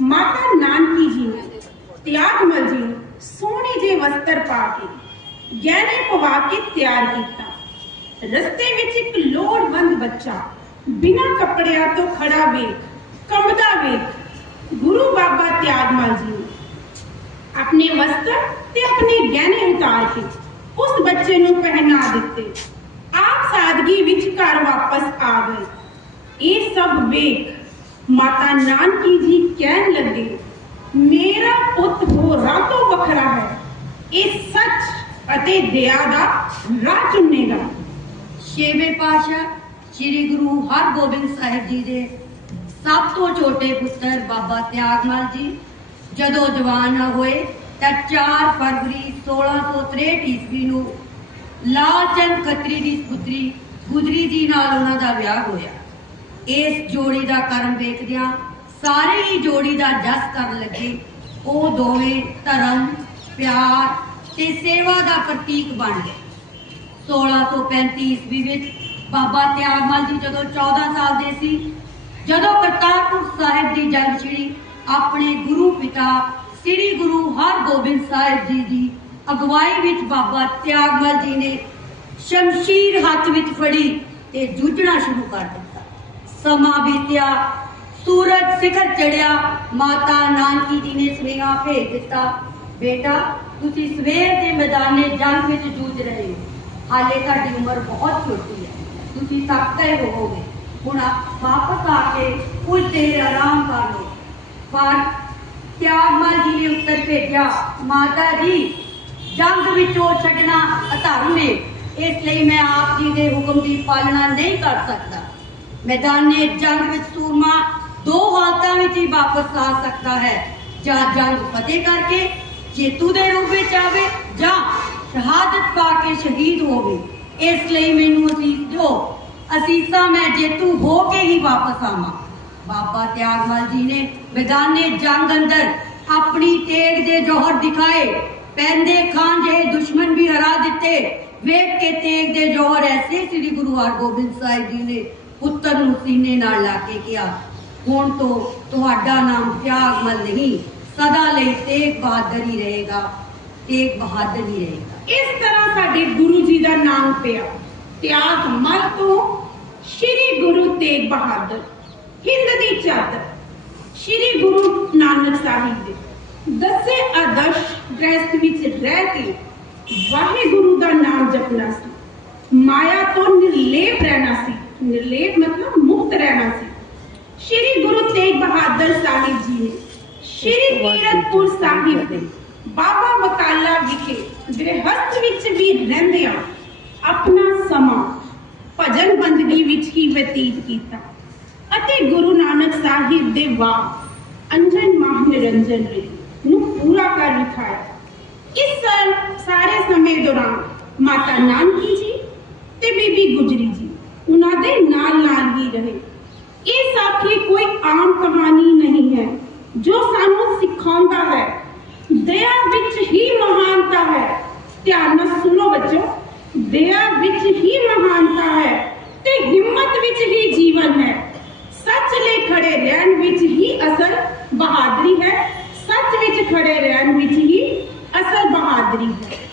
ਮਾਤਾ ਨਾਨਕੀ ਜੀ ਨੇ ਤਿਆਗਮਲ ਜੀ ਨੂੰ ਸੋਹਣੇ ਜਿਹੇ ਵਸਤਰ ਪਾ ਕੇ ਗਹਿਣੇ ਪਵਾ ਕੇ ਤਿਆਰ ਕੀਤਾ ਰਸਤੇ ਵਿੱਚ ਇੱਕ ਲੋੜਵੰਦ ਬੱਚਾ ਬਿਨਾਂ ਕੱਪੜਿਆਂ ਤੋਂ ਖੜਾ ਵੇਖ ਕੰਬਦਾ ਵੇਖ ਗੁਰੂ ਬਾਬਾ ਤਿਆਗਮਲ ਜੀ ਨੇ ਆਪਣੇ ਵਸਤਰ ਤੇ ਆਪਣੇ ਗਹਿਣੇ ਉਤਾਰ ਕੇ ਉਸ ਬੱਚੇ ਨੂੰ ਪਹਿਨਾ ਦਿੱਤੇ ਆਪ ਸਾਦਗੀ ਵਿੱਚ ਘਰ ਵਾਪਸ ਆ ਗਏ ਇਹ ਸਭ ਵੇਖ ਮਾਤਾ ਨਾਨਕੀ ਜੀ ਕਹਿਣ ਲੱਗੇ, ਮੇਰਾ ਪੁੱਤ ਹੋ ਰਾਤੋਂ ਵੱਖਰਾ ਹੈ। ਇਹ ਸੱਚ ਅਤੇ ਦਇਆ ਦਾ ਰਾਹ ਚੁਣੇਗਾ। ਛੇਵੇਂ ਪਾਤਸ਼ਾਹ ਸ੍ਰੀ ਗੁਰੂ ਹਰਗੋਬਿੰਦ ਸਾਹਿਬ ਜੀ ਦੇ ਸਭ ਤੋਂ ਛੋਟੇ ਪੁੱਤਰ ਬਾਬਾ ਤਿਆਗਮਲ ਜੀ, ਜਦੋਂ ਜਵਾਨ ਨਾ ਹੋਏ ਤਾਂ 4 ਫਰਵਰੀ 1663 ਈਸਵੀ ਨੂੰ ਲਾਲ ਚੰਦ ਕਤਰੀ ਦੀ ਪੁੱਤਰੀ ਗੁਜਰੀ ਜੀ ਨਾਲ ਉਹਨਾਂ ਦਾ ਵਿਆਹ ਹੋਇਆ। ਇਸ ਜੋੜੀ ਦਾ ਕਰਮ ਵੇਖਦਿਆਂ ਸਾਰੇ ਹੀ ਜੋੜੀ ਦਾ ਜਸ ਕਰਨ ਲੱਗੇ। ਉਹ ਦੋਵੇਂ ਧਰਮ, ਪਿਆਰ ਤੇ ਸੇਵਾ ਦਾ ਪ੍ਰਤੀਕ ਬਣ ਗਏ। 1635 ਈਸਵੀ ਵਿੱਚ ਬਾਬਾ ਤਿਆਗਮਲ ਜੀ ਜਦੋਂ 14 ਸਾਲ ਦੇ ਸੀ, ਜਦੋਂ ਕਰਤਾਰਪੁਰ ਸਾਹਿਬ ਦੀ ਜੰਗ ਛਿੜੀ ਆਪਣੇ ਗੁਰੂ ਪਿਤਾ ਸ੍ਰੀ ਗੁਰੂ ਹਰਗੋਬਿੰਦ ਸਾਹਿਬ ਜੀ ਦੀ ਅਗਵਾਈ ਵਿੱਚ ਬਾਬਾ ਤਿਆਗਮਲ ਜੀ ਨੇ ਸ਼ਮਸ਼ੀਰ ਹੱਥ ਵਿੱਚ ਫੜੀ ਤੇ ਜੂਝਣਾ ਸ਼ੁਰੂ ਕਰ ਦਿੱਤਾ। ਸਮਾਂ ਬੀਤਿਆ ਸੂਰਜ ਸਿਖਰ ਚੜਿਆ, ਮਾਤਾ ਨਾਨਕੀ ਜੀ ਨੇ ਸੁਨੇਹਾ ਭੇਜ ਦਿੱਤਾ, ਬੇਟਾ, ਤੁਸੀਂ ਸਵੇਰ ਦੇ ਮੈਦਾਨੇ ਜੰਗ ਵਿੱਚ ਜੂਝ ਰਹੇ ਹੋ। ਹਾਲੇ ਤੁਹਾਡੀ ਉਮਰ ਬਹੁਤ ਛੋਟੀ ਹੈ। ਤੁਸੀਂ ਥੱਕ ਹੋਵੋਗੇ। ਹੁਣ ਵਾਪਸ ਆ ਕੇ ਕੁਝ ਦੇਰ ਆਰਾਮ ਕਰ ਲਓ। ਪਰ ਤਿਆਗਮਲ ਜੀ ਨੇ ਉੱਤਰ ਭੇਜਿਆ, ਮਾਤਾ ਜੀ, ਜੰਗ ਵਿੱਚੋਂ ਛੱਡਣਾ ਅਧਰਮ ਹੈ ਇਸ ਲਈ ਮੈਂ ਆਪ ਜੀ ਦੇ ਹੁਕਮ ਦੀ ਪਾਲਣਾ ਨਹੀਂ ਕਰ ਸਕਦਾ। ਮੈਦਾਨੇ ਜੰਗ ਵਿੱਚ ਸੂਰਮਾ ਦੋ ਹਾਲਤਾਂ ਵਿੱਚ ਹੀ ਵਾਪਸ ਆ ਸਕਦਾ ਹੈ। ਜਾਂ ਜੰਗ ਫਤਿਹ ਕਰਕੇ ਜੇਤੂ ਦੇ ਰੂਪ ਵਿੱਚ ਆਵੇ ਜਾਂ ਸ਼ਹਾਦਤ ਪਾ ਕੇ ਸ਼ਹੀਦ ਹੋਵੇ। ਇਸ ਲਈ ਮੈਨੂੰ ਅਸੀਸ ਦਿਓ। ਅਸੀਸਾਂ ਮੈਂ ਜੇਤੂ ਹੋ ਕੇ ਹੀ ਵਾਪਸ ਆਵਾਂ। ਬਾਬਾ ਤਿਆਗਮਲ ਜੀ ਨੇ ਮੈਦਾਨੇ ਜੰਗ ਅੰਦਰ ਆਪਣੀ ਤੇਗ ਦੇ ਜੋਹਰ ਦਿਖਾਏ। ਪੈਂਦੇ ਖਾਨ ਜਿਹੇ ਦੁਸ਼ਮਣ ਵੀ ਹਰਾ ਦਿੱਤੇ। ਵੇਖ ਕੇ ਤੇਗ ਦੇ ਜੋਹਰ ਐਸੇ ਸ੍ਰੀ ਗੁਰੂ ਹਰਗੋਬਿੰਦ ਸਾਹਿਬ ਜੀ ਨੇ ਪੁੱਤਰ ਨੂੰ ਸੀਨੇ ਨਾਲ ਲਾ ਕੇ ਕਿਹਾ ਹੁਣ ਤੋਂ ਤੁਹਾਡਾ ਨਾਮ ਤਿਆਗਮਲ ਨਹੀਂ, ਸਦਾ ਲਈ ਤੇਗ ਬਹਾਦਰ ਹੀ ਰਹੇਗਾ, ਤੇਗ ਬਹਾਦਰ ਹੀ ਰਹੇਗਾ। ਇਸ ਤਰ੍ਹਾਂ ਸਾਡੇ ਗੁਰੂ ਜੀ ਦਾ ਨਾਮ ਪਿਆ। ਤਿਆਗ ਤੋਂ ਸ੍ਰੀ ਗੁਰੂ ਤੇਗ ਬਹਾਦਰ, ਹਿੰਦ ਦੀ ਚਾਦਰ ਸ੍ਰੀ ਗੁਰੂ ਨਾਨਕ ਸਾਹਿਬ ਦੇ। ਦਸੇ ਆਦਰਸ਼ ਗ੍ਰਸਥ ਵਿੱਚ ਰਹਿ ਕੇ ਵਾਹਿਗੁਰੂ ਦਾ ਨਾਮ ਜਪਣਾ ਸੀ। ਮਾਇਆ ਤੋਂ ਨਿਰਲੇਪ ਰਹਿਣਾ ਸੀ ਨਿਰਲੇਪ ਮਤਲਬ ਮੁਕਤ ਰਹਿਣਾ ਸੀ ਸ੍ਰੀ ਗੁਰੂ ਤੇਗ ਬਹਾਦਰ ਸਾਹਿਬ ਜੀ ਨੇ ਸ੍ਰੀ ਕੀਰਤਪੁਰ ਸਾਹਿਬ ਦੇ ਬਾਬਾ ਬਕਾਲਾ ਵਿਖੇ ਗ੍ਰਹਸਥ ਵਿੱਚ ਵੀ ਰਹਿੰਦਿਆਂ ਆਪਣਾ ਸਮਾਂ ਭਜਨ ਬੰਦਗੀ ਵਿੱਚ ਹੀ ਬਤੀਤ ਕੀਤਾ। ਅਤੇ ਗੁਰੂ ਨਾਨਕ ਸਾਹਿਬ ਦੇ ਵਾਕ ਅੰਜਨ ਮਾਹ ਨਿਰੰਜਨ ਨੂੰ ਪੂਰਾ ਕਰ ਵਿਖਾਇਆ ਇਸ ਸਾਰੇ ਸਮੇਂ ਦੌਰਾਨ ਮਾਤਾ ਨਾਨਕੀ ਜੀ ਤੇ ਬੀਬੀ ਗੁਜਰੀ ਜੀ, ਉਹਨਾਂ ਦੇ ਨਾਲ ਨਾਲ ਹੀ ਰਹੇ। ਵਿੱਚ ਹੀ ਮਹਾਨਤਾ ਹੈ ਤੇ ਹਿੰਮਤ ਵਿੱਚ ਹੀ ਜੀਵਨ ਹੈ। ਸੱਚ ਲਈ ਖੜੇ ਰਹਿਣ ਵਿੱਚ ਹੀ ਅਸਲ ਬਹਾਦਰੀ ਹੈ। ਸੱਚ ਵਿੱਚ ਖੜੇ ਰਹਿਣ ਵਿੱਚ ਹੀ ਅਸਲ ਬਹਾਦਰੀ ਹੈ।